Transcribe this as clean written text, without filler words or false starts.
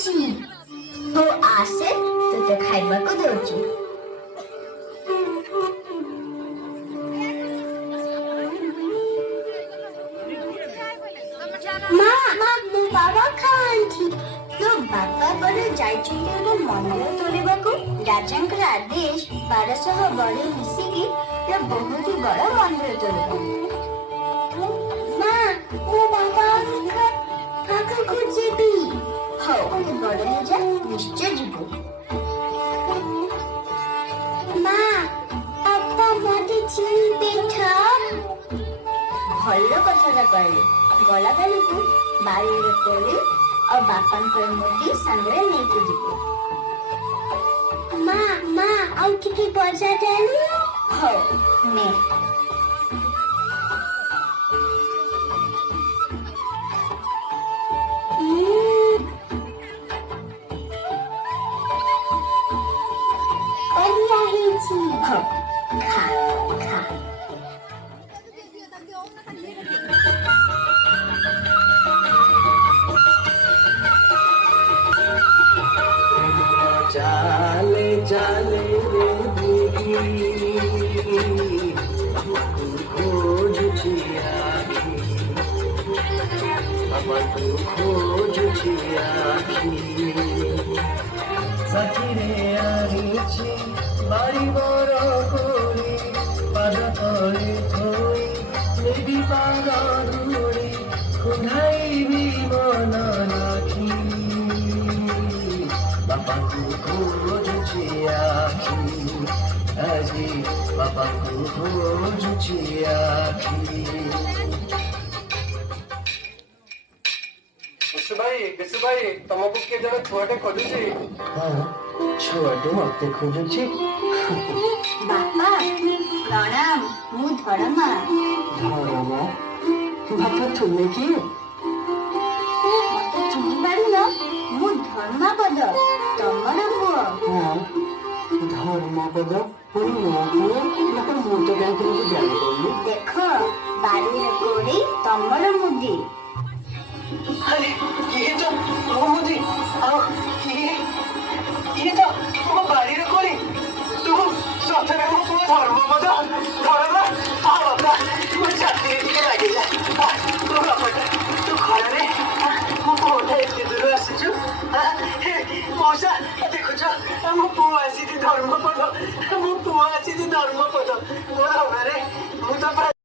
ଅଛି। ହଉ ଆସେ ତୋତେ ଖାଇବାକୁ ଦଉଛି। ମା ମା ମୋ ବାବା ଖାଆନ୍ତି। ତୋ ବାପା ପରେ ଯାଇଛନ୍ତି ଗୋଟେ ମନ୍ଦିର ତୋଳିବାକୁ। ରାଜାଙ୍କର ଆଦେଶ 1200 ବଢେଇ ମିଶିକି ବହୁତ ବଡ ମନ୍ଦିର ତୋଳିବ। ମା ମୋ ବାବାଙ୍କ ପାଖକୁ ଯିବି। ହଉ ତୁ ବଡ ହେଇଯା, ନିଶ୍ଚୟ ଯିବୁ। ମା ବାପା ମତେ ଚିହ୍ନିବେ ତ? ଭଲ କଥାଟା କହିଲୁ। ଗଲାବେଳକୁ ବାଡ଼ିରେ କୋଳି ଆଉ ବାପାଙ୍କର ମୁଦି ସାଙ୍ଗରେ ନେଇକି ଯିବୁ। ମା ମା ଆଉ ଟିକେ ଗଜା ଦେଲୁ। ହଉ ନେ। ବଢିଆ ହେଇଛି। ହଉ ଖା ଖା। चाले चाले रे देवी खोज आखी बाबा खोज आखी साथीरे आनिछि बाड़ी बड़ कोरी पाद तले थोई देवी पाद धूड़ी कुंढाइबी मन राखी बाबाको खोजुछि आखी আজি बाबाको खोजुछि आखी। ବିଶୁ ଭାଇ ତମକୁ କିଏ ଜଣେ ଛୁଆଟେ ଖୋଜୁଛି। ହଁ ଛୁଆଟେ ମତେ ଖୋଜୁଛି। ବାପା ପ୍ରଣାମ, ମୁଁ ଧରମା। ଧରମା ବାପା ତୁମେ କିଏ? ମତେ ଚିହ୍ନି ପାରିଲ? ମୁଁ ଧର୍ମାପଦ, ତମର ପୁଅ। ହଁ ଧର୍ମପଦ ପୁଣି ମୋ ପୁଅ? ବାପା ମୁଁ ତ କାହିଁ ତୁମକୁ ଜାଣିପାରୁନି। ଦେଖ ବାଡ଼ିରେ କୋଳି, ତମର ମୁଦି। ଆରେ ଇଏ ତ ମୋ ମୁଦି, ଆଉ ଇଏ ତ ମୋ ବାଡ଼ିର କୋଳି। ତୁ ସତରେ ମୋ ପୁଅ ଧର୍ମପଦ? ଧର୍ମ ବାପା ମୋ ଛାତିରେ ଟିକେ ଲାଗିଲା। ତୁ ବାପାଟା ତୁ ଖରାରେ ମୋ ପୁଅଟା ଏତେ ଦୂର ଆସିଛୁ। ମଉସା ଦେଖୁଛ ମୋ ପୁଅ ଆସିଛି ଧର୍ମପଦ। ମୋ ପୁଅ ଆସିଛି ଧର୍ମପଦ। ମୋ ଧର୍ମରେ ମୁଁ ତ